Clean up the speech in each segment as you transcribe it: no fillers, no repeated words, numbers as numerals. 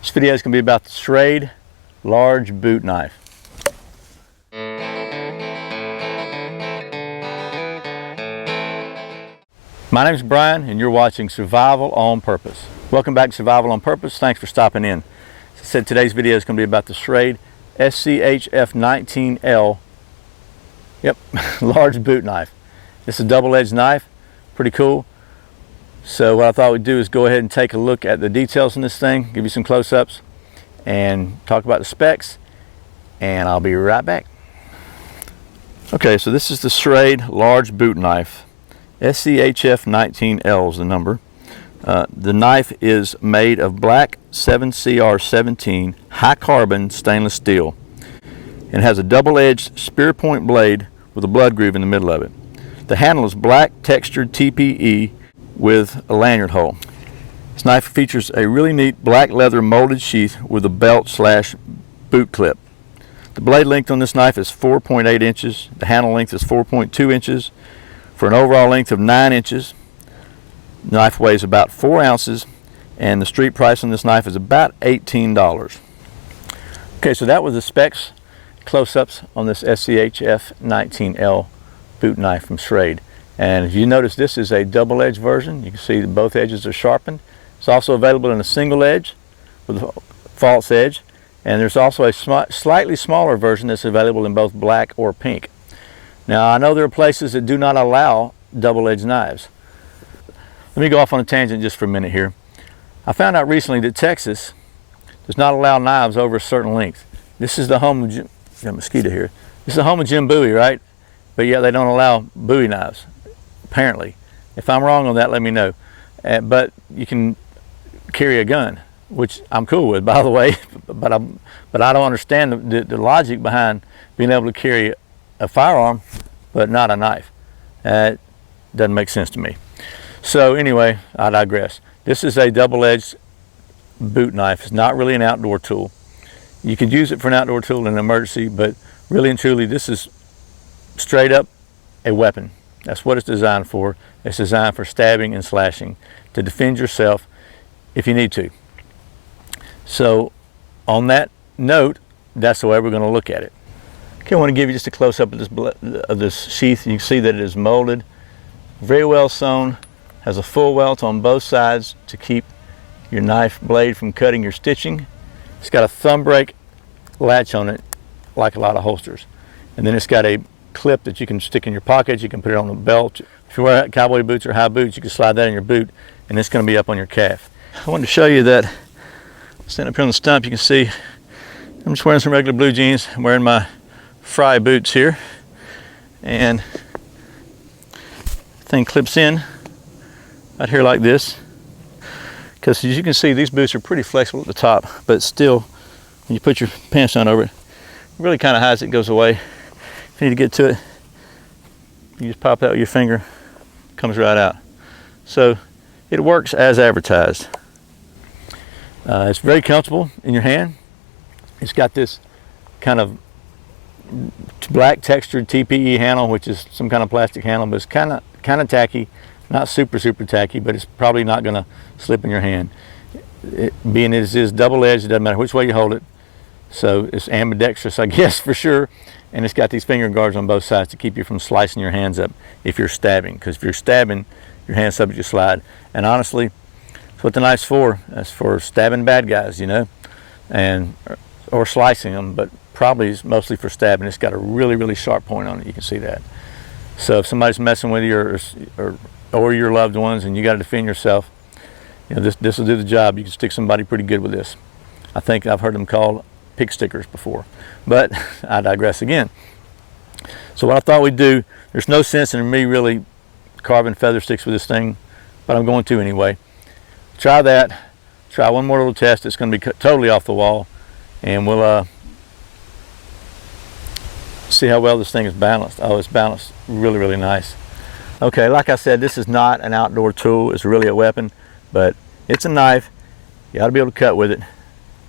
This video is going to be about the Schrade large boot knife. My name is Brian and you're watching Survival on Purpose. Welcome back to Survival on Purpose. Thanks for stopping in. As I said, today's video is going to be about the Schrade SCHF19L large boot knife. It's a double-edged knife, pretty cool. So what I thought we'd do is go ahead and take a look at the details in this thing, give you some close-ups, and talk about the specs, and I'll be right back. Okay, so this is the Schrade large boot knife. SCHF19L is the number. The knife is made of black 7CR17 high carbon stainless steel and has a double-edged spear point blade with a blood groove in the middle of it. The handle is black textured TPE with a lanyard hole. This knife features a really neat black leather molded sheath with a belt / boot clip. The blade length on this knife is 4.8 inches. The handle length is 4.2 inches for an overall length of 9 inches. The knife weighs about 4 ounces and the street price on this knife is about $18. Okay, so that was the specs, close-ups on this SCHF19L boot knife from Schrade. And if you notice, this is a double-edged version. You can see that both edges are sharpened. It's also available in a single edge with a false edge, and there's also a slightly smaller version that's available in both black or pink. Now I know there are places that do not allow double-edged knives. Let me go off on a tangent just for a minute here. I found out recently that Texas does not allow knives over a certain length. This is the home of got a mosquito here. This is the home of Jim Bowie, right? But yet they don't allow Bowie knives, apparently. If I'm wrong on that, let me know. But you can carry a gun, which I'm cool with, by the way. But I don't understand the logic behind being able to carry a firearm, but not a knife. That doesn't make sense to me. So anyway, I digress. This is a double-edged boot knife. It's not really an outdoor tool. You could use it for an outdoor tool in an emergency, but really and truly, this is straight up a weapon. That's what it's designed for. It's designed for stabbing and slashing, to defend yourself if you need to. So on that note, that's the way we're going to look at it. Okay, I want to give you just a close-up of this sheath. You can see that it is molded, very well sewn, has a full welt on both sides to keep your knife blade from cutting your stitching. It's got a thumb brake latch on it, like a lot of holsters. And then it's got a clip that you can stick in your pocket. You can put it on the belt. If you wear cowboy boots or high boots, you can slide that in your boot, and it's going to be up on your calf. I wanted to show you that. Standing up here on the stump, you can see I'm just wearing some regular blue jeans. I'm wearing my Fry boots here, and the thing clips in right here like this, because as you can see, these boots are pretty flexible at the top, but still when you put your pants on over it, it really kind of hides it, goes away. If you need to get to it, you just pop that with your finger, it comes right out. So it works as advertised. It's very comfortable in your hand. It's got this kind of black textured TPE handle, which is some kind of plastic handle, but it's kind of tacky, not super tacky, but it's probably not going to slip in your hand. Being it is double-edged, it doesn't matter which way you hold it, so it's ambidextrous, I guess, for sure. And it's got these finger guards on both sides to keep you from slicing your hands up if you're stabbing, because if you're stabbing, your hand's subject to slide. And honestly, that's what the knife's for. That's for stabbing bad guys, you know, and or slicing them, but probably is mostly for stabbing. It's got a really sharp point on it. You can see that. So if somebody's messing with you or your loved ones and you got to defend yourself, you know, this will do the job. You can stick somebody pretty good with this. I think I've heard them called pig stickers before, but I digress again. So what I thought we'd do, there's no sense in me really carving feather sticks with this thing, but I'm going to anyway. Try that. Try one more little test. It's going to be totally off the wall, and we'll see how well this thing is balanced. Oh, it's balanced really nice. Okay, like I said, this is not an outdoor tool. It's really a weapon, but it's a knife. You ought to be able to cut with it.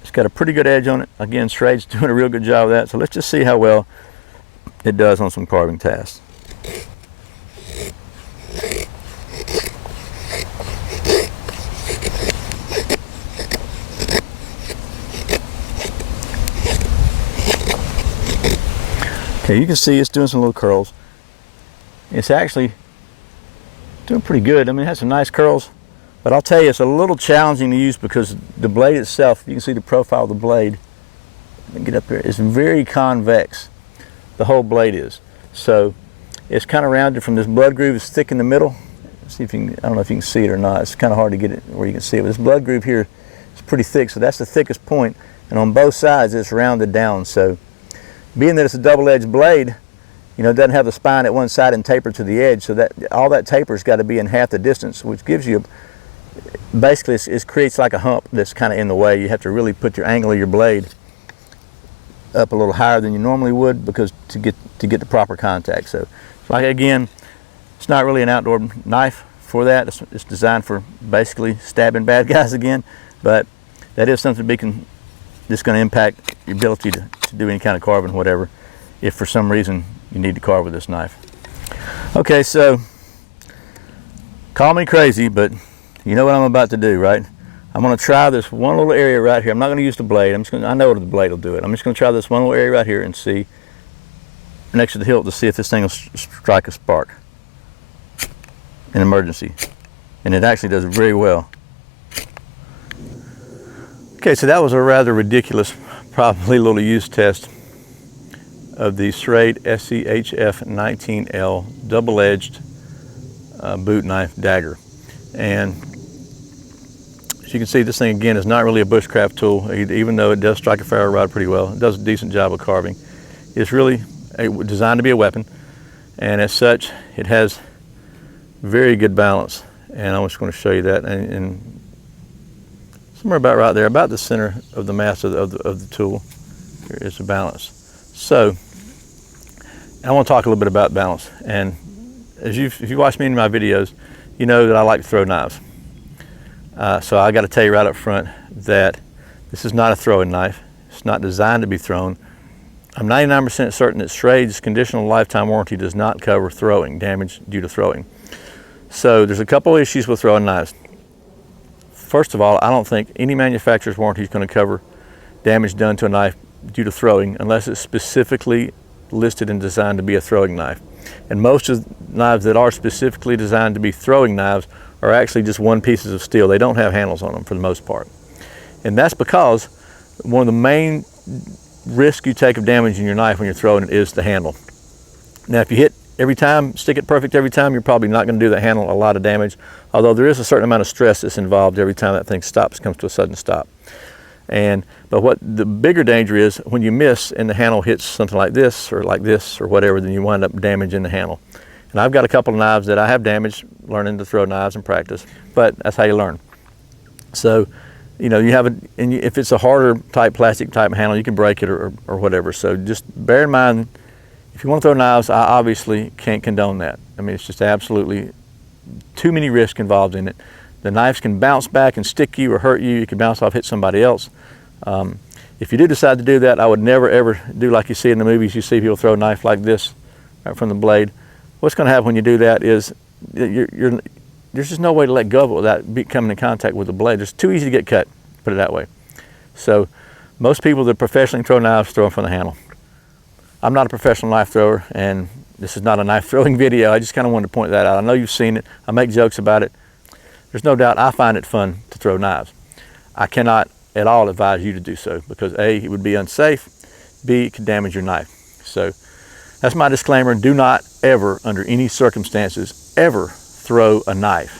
It's got a pretty good edge on it. Again, Schrade's doing a real good job of that. So let's just see how well it does on some carving tasks. Okay, you can see it's doing some little curls. It's actually doing pretty good. I mean, it has some nice curls, but I'll tell you, it's a little challenging to use because the blade itself, you can see the profile of the blade. Let me get up here. It's very convex. The whole blade is. So it's kind of rounded from this blood groove. It's thick in the middle. Let's see if you can, I don't know if you can see it or not. It's kind of hard to get it where you can see it. But this blood groove here is pretty thick, so that's the thickest point. And on both sides, it's rounded down. So being that it's a double-edged blade, you know, it doesn't have the spine at one side and taper to the edge, so that all that taper's got to be in half the distance, which gives you, basically, it creates like a hump that's kind of in the way. You have to really put your angle of your blade up a little higher than you normally would because to get the proper contact. So, like again, it's not really an outdoor knife for that. It's designed for basically stabbing bad guys again, but that is something that's going to impact your ability to do any kind of carving, whatever, if for some reason you need to carve with this knife. Okay, so call me crazy, but you know what I'm about to do, right? I'm going to try this one little area right here. I'm not going to use the blade. I know the blade will do it. I'm just going to try this one little area right here and see, next to the hilt, to see if this thing will strike a spark in emergency. And it actually does very well. Okay, so that was a rather ridiculous, probably little use test of the Schrade SCHF19L double-edged boot knife dagger. And as you can see, this thing again is not really a bushcraft tool, even though it does strike a ferro rod pretty well. It does a decent job of carving. It's really designed to be a weapon, and as such, it has very good balance. And I'm just going to show you that. And somewhere about right there, about the center of the mass of the tool, here is the balance. So, I want to talk a little bit about balance. And if you watch me in my videos, you know that I like to throw knives. So I got to tell you right up front that this is not a throwing knife. It's not designed to be thrown. I'm 99% certain that Schrade's conditional lifetime warranty does not cover throwing, damage due to throwing. So there's a couple issues with throwing knives. First of all, I don't think any manufacturer's warranty is going to cover damage done to a knife due to throwing unless it's specifically listed and designed to be a throwing knife. And most of the knives that are specifically designed to be throwing knives are actually just one pieces of steel. They don't have handles on them for the most part. And that's because one of the main risks you take of damaging your knife when you're throwing it is the handle. Now, if you hit every time, stick it perfect every time, you're probably not going to do that handle a lot of damage, although there is a certain amount of stress that's involved every time that thing comes to a sudden stop. But what the bigger danger is when you miss and the handle hits something like this or whatever, then you wind up damaging the handle. And I've got a couple of knives that I have damaged learning to throw knives in practice, but that's how you learn. So, you know, if it's a harder type plastic type handle, you can break it or whatever. So just bear in mind, if you want to throw knives, I obviously can't condone that. I mean, it's just absolutely too many risks involved in it. The knives can bounce back and stick you or hurt you. You can bounce off, hit somebody else. If you do decide to do that, I would never ever do like you see in the movies. You see people throw a knife like this right from the blade. What's going to happen when you do that is there's just no way to let go of it without coming in contact with the blade. It's too easy to get cut, put it that way. So most people that professionally throw knives throw them from the handle. I'm not a professional knife thrower, and this is not a knife throwing video. I just kind of wanted to point that out. I know you've seen it. I make jokes about it. There's no doubt I find it fun to throw knives. I cannot at all advise you to do so because A, it would be unsafe, B, it could damage your knife. So that's my disclaimer. Do not ever, under any circumstances, ever throw a knife.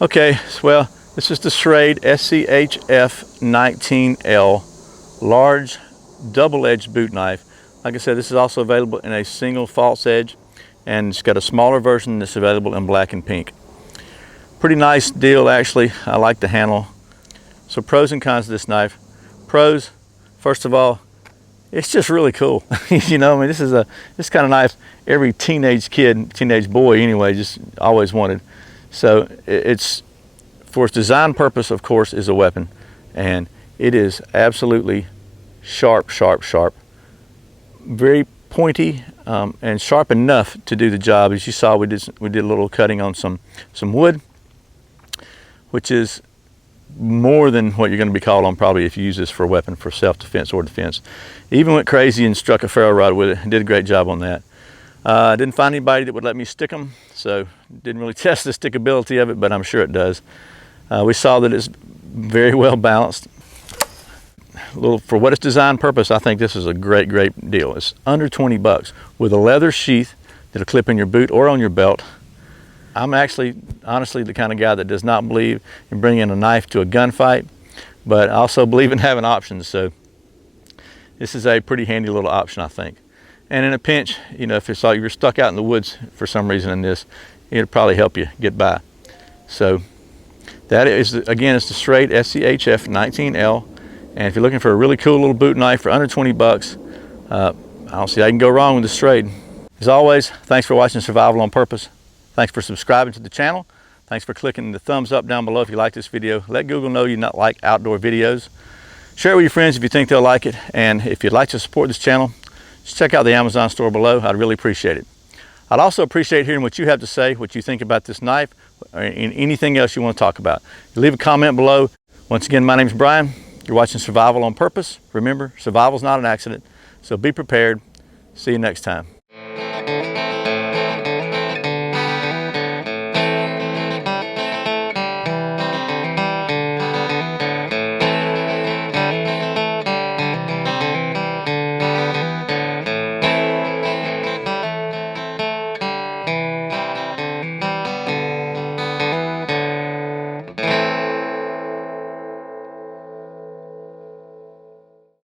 Okay, well, this is the Schrade SCHF19L large double-edged boot knife. Like I said, this is also available in a single false edge, and it's got a smaller version that's available in black and pink. Pretty nice deal, actually. I like the handle. So pros and cons of this knife. Pros, first of all, it's just really cool. You know, I mean, this kind of knife every teenage kid, teenage boy anyway, just always wanted. So it's, for its design purpose, of course, is a weapon, and it is absolutely sharp, sharp, sharp. Very pointy and sharp enough to do the job. As you saw, we did a little cutting on some wood. which is more than what you're going to be called on probably if you use this for a weapon for self-defense or defense. Even went crazy and struck a ferro rod with it and did a great job on that. Didn't find anybody that would let me stick them, so didn't really test the stickability of it, but I'm sure it does. We saw that it's very well balanced. For what its designed purpose, I think this is a great deal. It's under 20 bucks with a leather sheath that'll clip in your boot or on your belt. I'm actually, honestly, the kind of guy that does not believe in bringing a knife to a gunfight, but I also believe in having options. So this is a pretty handy little option, I think. And in a pinch, you know, if it's like you're stuck out in the woods for some reason in this, it'll probably help you get by. So that is, again, it's the Schrade SCHF19L. And if you're looking for a really cool little boot knife for under 20 bucks, I don't see how you can go wrong with the Schrade. As always, thanks for watching Survival on Purpose. Thanks for subscribing to the channel. Thanks for clicking the thumbs up down below if you like this video. Let Google know you not like outdoor videos. Share it with your friends if you think they'll like it. And if you'd like to support this channel, just check out the Amazon store below. I'd really appreciate it. I'd also appreciate hearing what you have to say, what you think about this knife, or anything else you want to talk about. Leave a comment below. Once again, my name's Brian. You're watching Survival on Purpose. Remember, survival's not an accident, so be prepared. See you next time.